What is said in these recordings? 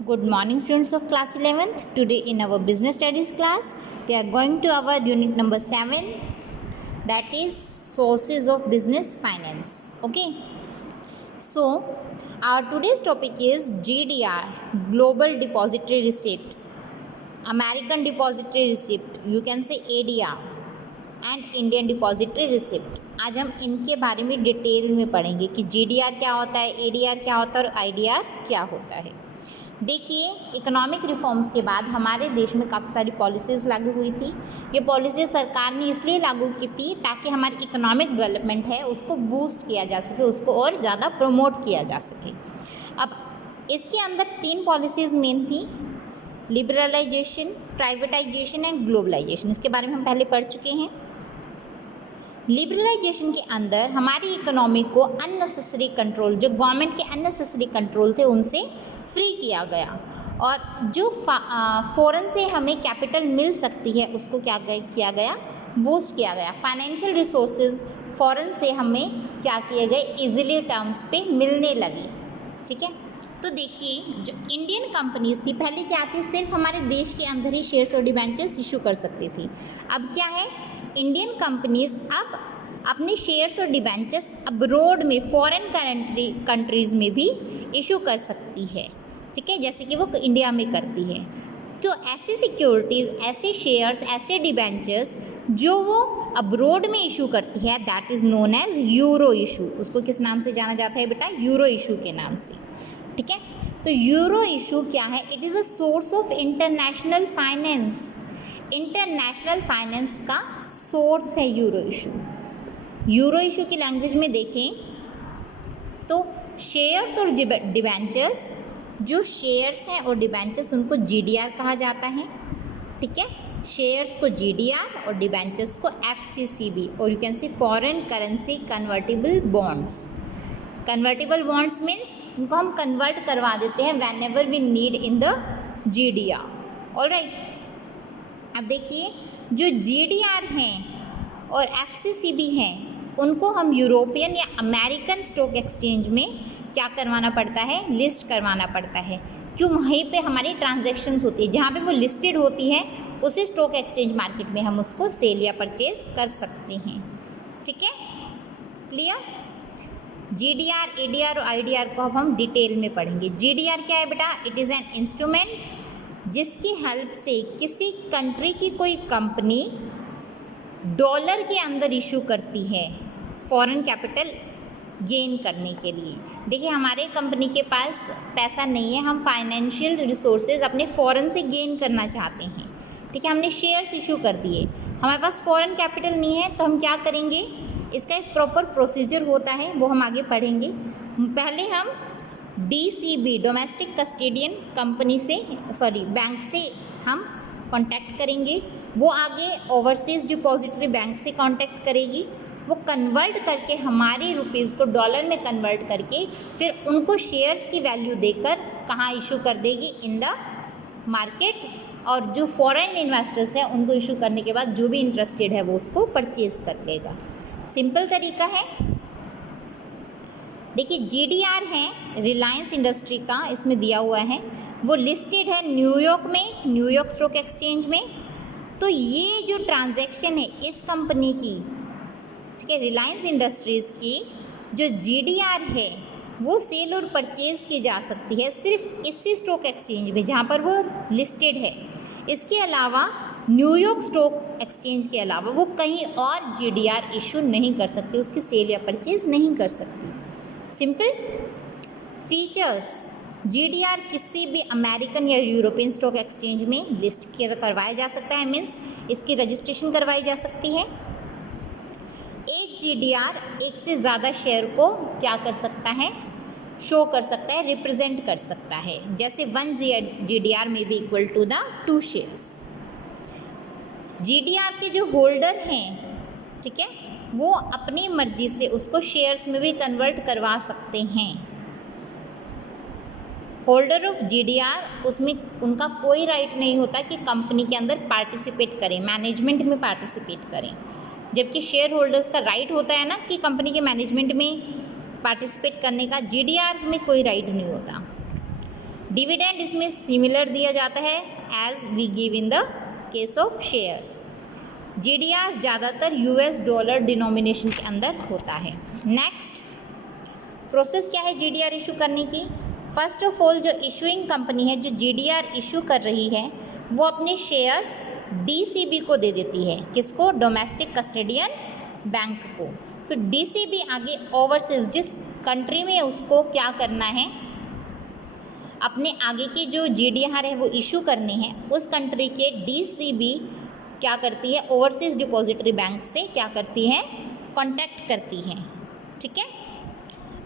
Good morning, students of class 11th. Today in our business studies class, we are going to our unit number 7, that is sources of business finance. Okay. So, our today's topic is GDR, Global Depository Receipt, American Depository Receipt, you can say ADR, and Indian depository receipt. आज हम इनके बारे में detail में पढ़ेंगे कि GDR क्या होता है, एडीआर क्या होता है और आईडीआर क्या होता है। देखिए, इकोनॉमिक रिफॉर्म्स के बाद हमारे देश में काफ़ी सारी पॉलिसीज़ लागू हुई थी। ये पॉलिसीज़ सरकार ने इसलिए लागू की थी ताकि हमारी इकोनॉमिक डेवलपमेंट है उसको बूस्ट किया जा सके, उसको और ज़्यादा प्रमोट किया जा सके। अब इसके अंदर 3 पॉलिसीज़ मेन थी, लिबरलाइजेशन, प्राइवेटाइजेशन एंड ग्लोबलाइजेशन। इसके बारे में हम पहले पढ़ चुके हैं। लिबरलाइजेशन के अंदर हमारी इकोनॉमी को अननेसेसरी कंट्रोल, जो गवर्नमेंट के अननेसेसरी कंट्रोल थे उनसे फ्री किया गया और जो फॉरेन से हमें कैपिटल मिल सकती है उसको क्या किया गया, बूस्ट किया गया। फाइनेंशियल रिसोर्सेज फॉरेन से हमें क्या किए गए, इजीली टर्म्स पे मिलने लगे। ठीक है, तो देखिए, जो इंडियन कंपनीज थी पहले क्या थी, सिर्फ हमारे देश के अंदर ही शेयर्स और डिबेंचर्स इशू कर सकती थी। अब क्या है, इंडियन कंपनीज अब अपने शेयर्स और डिबेंचर्स अब्रोड में, फॉरेन कंट्रीज़ में भी इशू कर सकती है। ठीक है, जैसे कि वो इंडिया में करती है। तो ऐसी सिक्योरिटीज़, ऐसे शेयर्स, ऐसे डिबेंचर्स जो वो अब्रोड में इशू करती है, that is known as euro issue. उसको किस नाम से जाना जाता है बेटा, यूरो इशू के नाम से। ठीक है, तो यूरो इशू क्या है, it is a source of international finance. International finance का सोर्स है यूरो इशू। यूरो इशू की लैंग्वेज में देखें तो शेयर्स और डिबेंचर्स, जो शेयर्स हैं और डिबेंचर्स उनको जीडीआर कहा जाता है। ठीक है, शेयर्स को जीडीआर और डिबेंचर्स को एफसीसीबी, और you can see foreign currency convertible bonds. Convertible bonds means इनको हम कन्वर्ट करवा देते हैं whenever we need in the GDR. Alright, अब देखिए, जो जीडीआर हैं और एफसीसीबी हैं उनको हम यूरोपियन या अमेरिकन स्टॉक एक्सचेंज में क्या करवाना पड़ता है, लिस्ट करवाना पड़ता है। क्यों, वहीं पे हमारी ट्रांजैक्शंस होती है, जहाँ पे वो लिस्टेड होती है उसी स्टॉक एक्सचेंज मार्केट में हम उसको सेल या परचेज कर सकते हैं। ठीक है, क्लियर। जीडीआर, एडीआर और आईडीआर को अब हम डिटेल में पढ़ेंगे। जीडीआर क्या है बेटा, इट इज़ एन इंस्ट्रूमेंट जिसकी हेल्प से किसी कंट्री की कोई कंपनी डॉलर के अंदर इशू करती है फॉरेन कैपिटल गेन करने के लिए। देखिए, हमारे कंपनी के पास पैसा नहीं है, हम फाइनेंशियल रिसोर्सेज अपने फॉरेन से गेन करना चाहते हैं। ठीक है, हमने शेयर्स इशू कर दिए, हमारे पास फॉरेन कैपिटल नहीं है, तो हम क्या करेंगे, इसका एक प्रॉपर प्रोसीजर होता है, वो हम आगे पढ़ेंगे। पहले हम डीसीबी, डोमेस्टिक कस्टोडियन कंपनी से, बैंक से हम कांटेक्ट करेंगे। वो आगे ओवरसीज़ डिपॉजिटरी बैंक से कांटेक्ट करेगी। वो कन्वर्ट करके हमारे रुपीज़ को डॉलर में कन्वर्ट करके फिर उनको शेयर्स की वैल्यू देकर कहाँ इशू कर देगी, इन द मार्केट। और जो फॉरेन इन्वेस्टर्स हैं उनको इशू करने के बाद जो भी इंटरेस्टेड है वो उसको परचेज़ कर लेगा। सिंपल तरीका है। देखिए, जीडीआर है रिलायंस इंडस्ट्री का, इसमें दिया हुआ है, वो लिस्टेड है न्यूयॉर्क में, न्यूयॉर्क स्टॉक एक्सचेंज में। तो ये जो ट्रांजैक्शन है इस कंपनी की, ठीक है, रिलायंस इंडस्ट्रीज़ की, जो जीडीआर है वो सेल और परचेज़ की जा सकती है सिर्फ इसी स्टॉक एक्सचेंज में जहाँ पर वो लिस्टेड है। इसके अलावा न्यूयॉर्क स्टॉक एक्सचेंज के अलावा वो कहीं और जीडीआर इशू नहीं कर सकती, उसकी सेल या परचेज़ नहीं कर सकती। सिंपल फीचर्स, जीडीआर किसी भी अमेरिकन या यूरोपियन स्टॉक एक्सचेंज में लिस्ट करवाया जा सकता है, मीन्स इसकी रजिस्ट्रेशन करवाई जा सकती है। एक जीडीआर एक से ज़्यादा शेयर को क्या कर सकता है, शो कर सकता है, रिप्रेजेंट कर सकता है। जैसे 1 जीडीआर में भी equal to the 2 shares. GDR के जो होल्डर हैं, ठीक है, वो अपनी मर्जी से उसको शेयर्स में भी कन्वर्ट करवा सकते हैं। होल्डर ऑफ जीडीआर, उसमें उनका कोई राइट नहीं होता कि कंपनी के अंदर पार्टिसिपेट करें, मैनेजमेंट में पार्टिसिपेट करें। जबकि शेयर होल्डर्स का राइट होता है ना कि कंपनी के मैनेजमेंट में पार्टिसिपेट करने का, जीडीआर में कोई राइट नहीं होता। डिविडेंड इसमें सिमिलर दिया जाता है as we give in the case of shares. GDR ज़्यादातर यूएस डॉलर डिनोमिनेशन के अंदर होता है। नेक्स्ट प्रोसेस क्या है जीडीआर इशू करने की? फर्स्ट ऑफ ऑल जो इशूइंग कंपनी है जो जीडीआर इशू कर रही है वो अपने शेयर्स डीसीबी को दे देती है। किसको? डोमेस्टिक कस्टोडियन बैंक को। फिर डीसीबी आगे ओवरसीज जिस कंट्री में उसको क्या करना है, अपने आगे की जो जीडीआर है वो इशू करने हैं, उस कंट्री के डीसीबी क्या करती है? ओवरसीज डिपॉजिटरी बैंक से क्या करती है? कांटेक्ट करती है। ठीक है,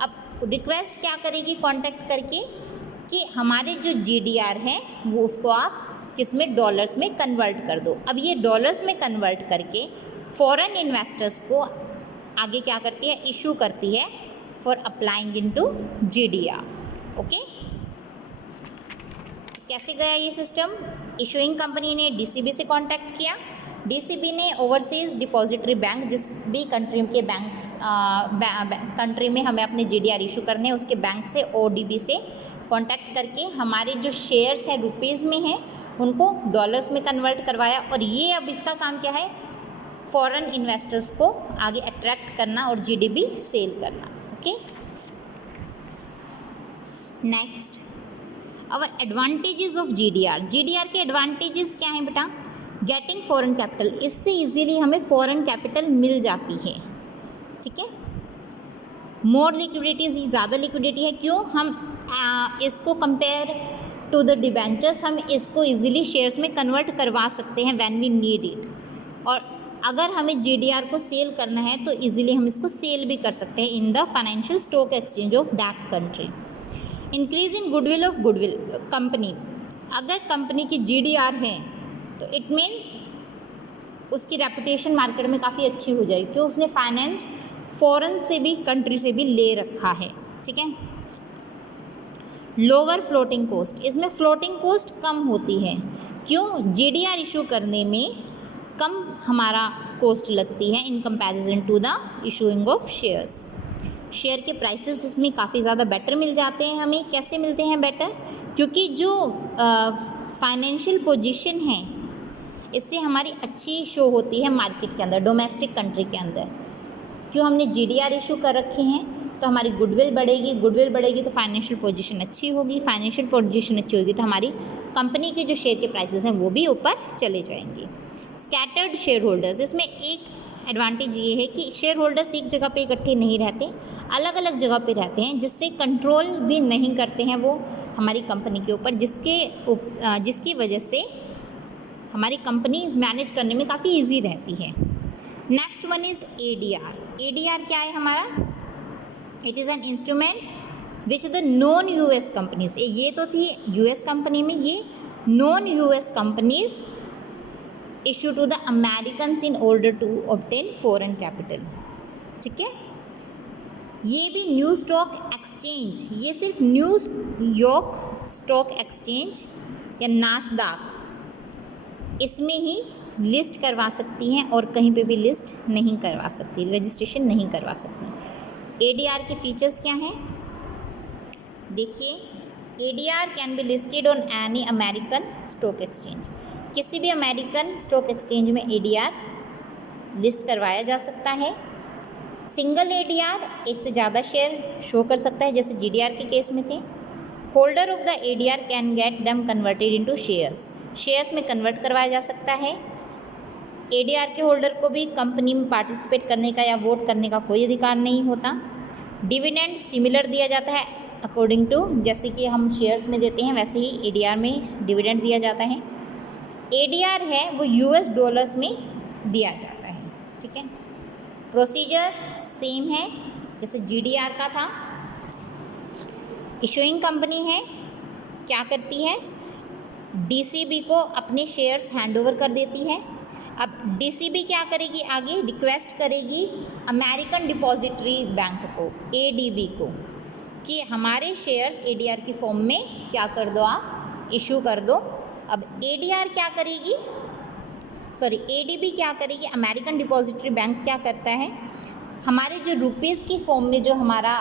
अब रिक्वेस्ट क्या करेगी कांटेक्ट करके कि हमारे जो जीडीआर है वो उसको आप किस में? डॉलर्स में कन्वर्ट कर दो। अब ये डॉलर्स में कन्वर्ट करके फॉरेन इन्वेस्टर्स को आगे क्या करती है? इशू करती है for applying into GDR. Okay, कैसे गया ये सिस्टम? इशूइंग कंपनी ने डीसीबी से कांटेक्ट किया, डीसीबी ने ओवरसीज डिपॉजिटरी बैंक जिस भी कंट्री के कंट्री में हमें अपने जीडीआर इशू करने हैं उसके बैंक से ओडीबी से कांटेक्ट करके हमारे जो शेयर्स हैं रुपीज़ में हैं उनको डॉलर्स में कन्वर्ट करवाया। और ये अब इसका काम क्या है? फॉरेन इन्वेस्टर्स को आगे अट्रैक्ट करना और जीडीबी सेल करना। Okay, next our advantages of GDR. GDR के एडवांटेजेस क्या हैं बेटा? गेटिंग फॉरेन कैपिटल, इससे इजीली हमें फॉरेन कैपिटल मिल जाती है। ठीक है, मोर लिक्विडिटी, ज़्यादा लिक्विडिटी है। क्यों? हम इसको कंपेयर टू द डिबेंचर्स, हम इसको इजीली शेयर्स में कन्वर्ट करवा सकते हैं व्हेन वी नीड इट। और अगर हमें जीडीआर को सेल करना है तो इजीली हम इसको सेल भी कर सकते हैं in the financial stock exchange of that country. Increase in goodwill of goodwill company, अगर कंपनी की जीडीआर है तो इट मीन्स उसकी रेपुटेशन मार्केट में काफ़ी अच्छी हो जाएगी। क्यों? उसने फाइनेंस फॉरेन से भी कंट्री से भी ले रखा है। ठीक है, लोअर फ्लोटिंग कॉस्ट, इसमें फ्लोटिंग कॉस्ट कम होती है। क्यों? जीडीआर इशू करने में कम हमारा कॉस्ट लगती है in comparison to the issuing of shares. Share के प्राइसेस इसमें काफ़ी ज़्यादा बेटर मिल जाते हैं हमें। कैसे मिलते हैं बेटर? क्योंकि जो फाइनेंशियल पोजीशन है इससे हमारी अच्छी शो होती है मार्केट के अंदर, डोमेस्टिक कंट्री के अंदर। क्यों? हमने जीडीआर इशू कर रखे हैं तो हमारी गुडविल बढ़ेगी, गुडविल बढ़ेगी तो फाइनेंशियल पोजीशन अच्छी होगी, फाइनेंशियल पोजीशन अच्छी होगी तो हमारी कंपनी के जो शेयर के प्राइसेस हैं वो भी ऊपर चले जाएंगे। स्कैटर्ड शेयर होल्डर्स, इसमें एक एडवांटेज ये है कि शेयर होल्डर्स एक जगह पे इकट्ठे नहीं रहते, अलग अलग जगह पे रहते हैं, जिससे कंट्रोल भी नहीं करते हैं वो हमारी कंपनी के ऊपर, जिसकी वजह से हमारी कंपनी मैनेज करने में काफ़ी इजी रहती है। Next one is ADR. ADR क्या है हमारा? It is an instrument which the non US companies, ये तो थी यूएस कंपनी में, ये non US companies issue to the Americans in order to obtain foreign capital. ठीक है, ये भी न्यू स्टॉक एक्सचेंज, ये सिर्फ न्यूयॉर्क स्टॉक एक्सचेंज या नास्डाक इसमें ही लिस्ट करवा सकती हैं और कहीं पे भी लिस्ट नहीं करवा सकती, रजिस्ट्रेशन नहीं करवा सकती। एडीआर के फीचर्स क्या हैं? देखिए, ADR can be listed on any American stock exchange, किसी भी अमेरिकन स्टॉक एक्सचेंज में एडीआर लिस्ट करवाया जा सकता है। सिंगल एडीआर, एक से ज़्यादा शेयर शो कर सकता है जैसे जीडीआर के केस में थे। Holder of the ADR can get them converted into shares, shares में कन्वर्ट करवाया जा सकता है। एडीआर के होल्डर को भी कंपनी में पार्टिसिपेट करने का या वोट करने का कोई अधिकार नहीं होता। डिविडेंड सिमिलर दिया जाता है अकॉर्डिंग टू, जैसे कि हम शेयर्स में देते हैं वैसे ही एडीआर में डिविडेंड दिया जाता है। एडीआर है वो यूएस डॉलर्स में दिया जाता है। ठीक है, प्रोसीजर सेम है जैसे जीडीआर का था। इशूइंग कंपनी है, क्या करती है? डीसीबी को अपने शेयर्स हैंडओवर कर देती है। अब डीसीबी क्या करेगी? आगे रिक्वेस्ट करेगी अमेरिकन डिपॉजिटरी बैंक को, एडीबी को, कि हमारे शेयर्स एडीआर की फॉर्म में क्या कर दो, आप इशू कर दो। अब एडीआर क्या करेगी, एडीबी क्या करेगी? अमेरिकन डिपॉजिटरी बैंक क्या करता है? हमारे जो रुपीज़ की फॉर्म में जो हमारा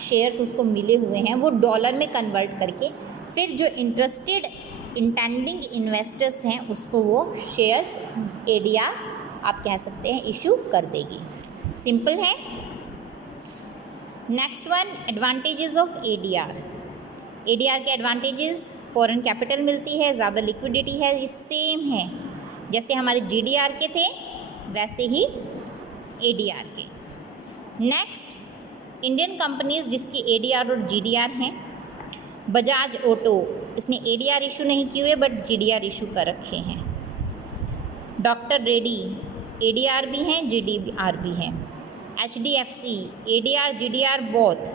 शेयर्स उसको मिले हुए हैं वो डॉलर में कन्वर्ट करके फिर जो इंटरेस्टेड इंटेंडिंग इन्वेस्टर्स हैं उसको वो शेयर्स ADR आप कह सकते हैं इशू कर देगी। सिंपल है। Next one, advantages of ADR। ADR के एडवांटेजेस, फॉरेन कैपिटल मिलती है, ज़्यादा लिक्विडिटी है, ये सेम है जैसे हमारे GDR के थे वैसे ही ADR के। नेक्स्ट, इंडियन कंपनीज जिसकी ADR और GDR हैं, बजाज ऑटो, इसने ADR इशू नहीं किए हुए बट GDR इशू कर रखे हैं। डॉक्टर रेडी ADR भी हैं GDR भी हैं। HDFC ADR GDR both.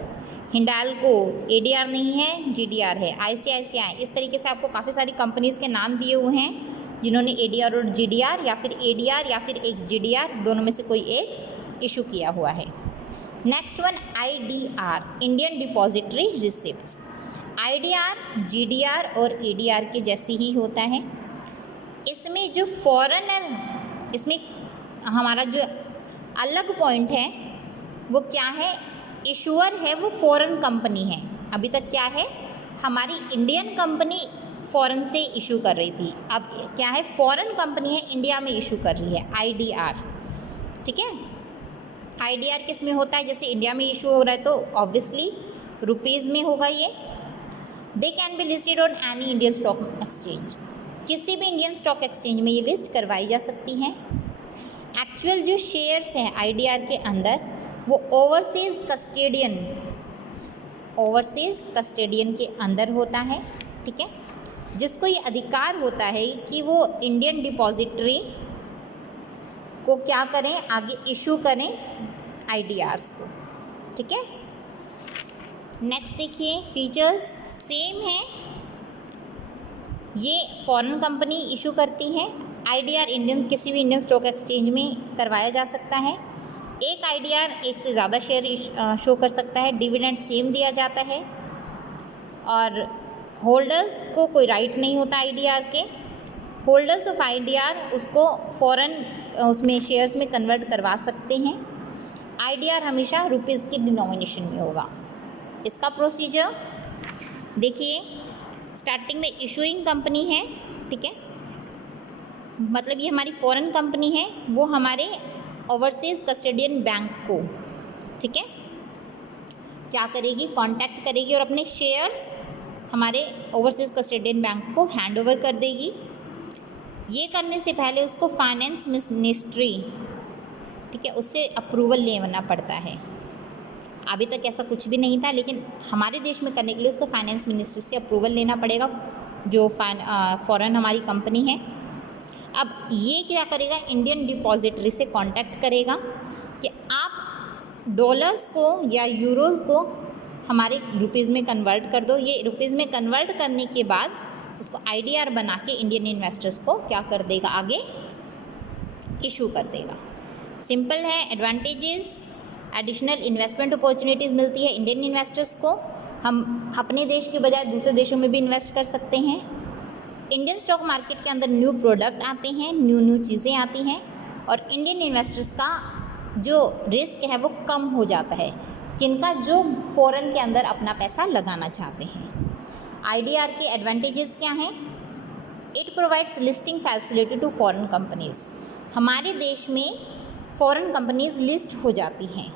Hindalco ADR नहीं है GDR है। ICICI, इस तरीके से आपको काफ़ी सारी कंपनीज़ के नाम दिए हुए हैं जिन्होंने ADR और GDR या फिर ADR या फिर एक GDR दोनों में से कोई एक इशू किया हुआ है। Next one, IDR Indian depository receipts. IDR GDR और ADR के जैसे ही होता है। इसमें जो फॉरेनर, इसमें हमारा जो अलग पॉइंट है वो क्या है, इशूअर है वो फॉरेन कंपनी है। अभी तक क्या है, हमारी इंडियन कंपनी फॉरेन से इशू कर रही थी, अब क्या है, फॉरेन कंपनी है इंडिया में इशू कर रही है, IDR। ठीक है, IDR किस में होता है, जैसे इंडिया में इशू हो रहा है तो ऑब्वियसली रुपीज़ में होगा ये। They can be listed on any Indian stock exchange, किसी भी इंडियन स्टॉक एक्सचेंज में ये लिस्ट करवाई जा सकती हैं। एक्चुअल जो शेयर्स हैं IDR के अंदर वो ओवरसीज़ कस्टडियन के अंदर होता है। ठीक है, जिसको ये अधिकार होता है कि वो इंडियन डिपॉजिटरी को क्या करें, आगे इशू करें IDRs को। ठीक है, नेक्स्ट देखिए, फीचर्स सेम है, ये फॉरेन कंपनी इशू करती है। IDR इंडियन किसी भी इंडियन स्टॉक एक्सचेंज में करवाया जा सकता है। एक IDR एक से ज़्यादा शेयर शो कर सकता है। डिविडेंड सेम दिया जाता है और होल्डर्स को कोई राइट नहीं होता IDR के। होल्डर्स ऑफ IDR उसको फॉरेन उसमें शेयर्स में कन्वर्ट करवा सकते हैं। IDR हमेशा रुपीज़ की डिनोमिनेशन में होगा। इसका प्रोसीजर देखिए, स्टार्टिंग में इशूइंग कंपनी है। ठीक है, मतलब ये हमारी फॉरेन कंपनी है, वो हमारे ओवरसीज़ कस्टडियन बैंक को, ठीक है, क्या करेगी, कांटेक्ट करेगी और अपने शेयर्स हमारे ओवरसीज़ कस्टडियन बैंक को हैंड ओवर कर देगी। ये करने से पहले उसको फाइनेंस मिनिस्ट्री, ठीक है, उससे अप्रूवल लेना पड़ता है। अभी तक ऐसा कुछ भी नहीं था, लेकिन हमारे देश में करने के लिए उसको फाइनेंस मिनिस्ट्री से अप्रूवल लेना पड़ेगा, जो फॉरेन हमारी कंपनी है। अब ये क्या करेगा, इंडियन डिपॉजिटरी से कांटेक्ट करेगा कि आप डॉलर्स को या यूरोज़ को हमारे रुपीज़ में कन्वर्ट कर दो। ये रुपीज़ में कन्वर्ट करने के बाद उसको IDR बना के इंडियन इन्वेस्टर्स को क्या कर देगा, आगे इशू कर देगा। सिंपल है। एडवांटेजेस, एडिशनल इन्वेस्टमेंट अपॉर्चुनिटीज़ मिलती है इंडियन इन्वेस्टर्स को। हम अपने देश के बजाय दूसरे देशों में भी इन्वेस्ट कर सकते हैं। इंडियन स्टॉक मार्केट के अंदर न्यू प्रोडक्ट आते हैं, न्यू चीज़ें आती हैं और इंडियन इन्वेस्टर्स का जो रिस्क है वो कम हो जाता है, किनका, जो फॉरेन के अंदर अपना पैसा लगाना चाहते हैं। IDR के एडवांटेजेस क्या हैं, it provides listing facility to foreign companies, हमारे देश में फॉरेन कंपनीज़ लिस्ट हो जाती हैं।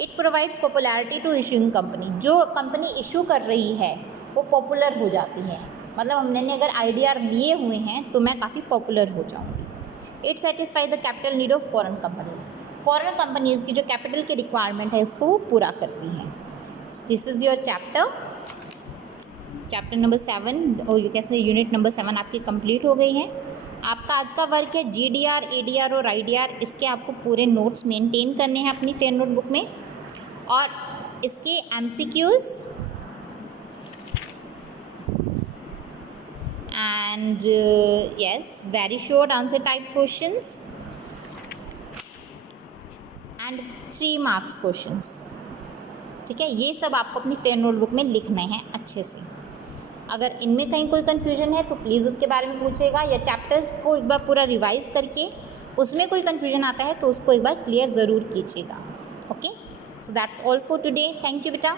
It provides popularity to issuing company, जो कंपनी इशू कर रही है वो पॉपुलर हो जाती है, मतलब मैंने अगर IDR लिए हुए हैं तो मैं काफ़ी पॉपुलर हो जाऊंगी। It satisfy the capital need of foreign companies, foreign companies की जो कैपिटल की रिक्वायरमेंट है उसको वो पूरा करती हैं। This is your chapter number 7, और ये कैसे यूनिट नंबर 7 आपकी कंप्लीट हो गई है। आपका आज का वर्क है GDR, ADR और IDR, इसके आपको पूरे नोट्स मेंटेन करने हैं अपनी फेयर नोटबुक में, और इसके MCQs and yes, very short answer type questions and 3 marks questions। ठीक है, ये सब आपको अपनी फेयर नोटबुक में लिखना है अच्छे से। अगर इनमें कहीं कोई कन्फ्यूजन है तो प्लीज़ उसके बारे में पूछेगा, या चैप्टर्स को एक बार पूरा रिवाइज करके उसमें कोई कन्फ्यूजन आता है तो उसको एक बार क्लियर ज़रूर कीजिएगा। Okay, so that's all for today. Thank you बेटा।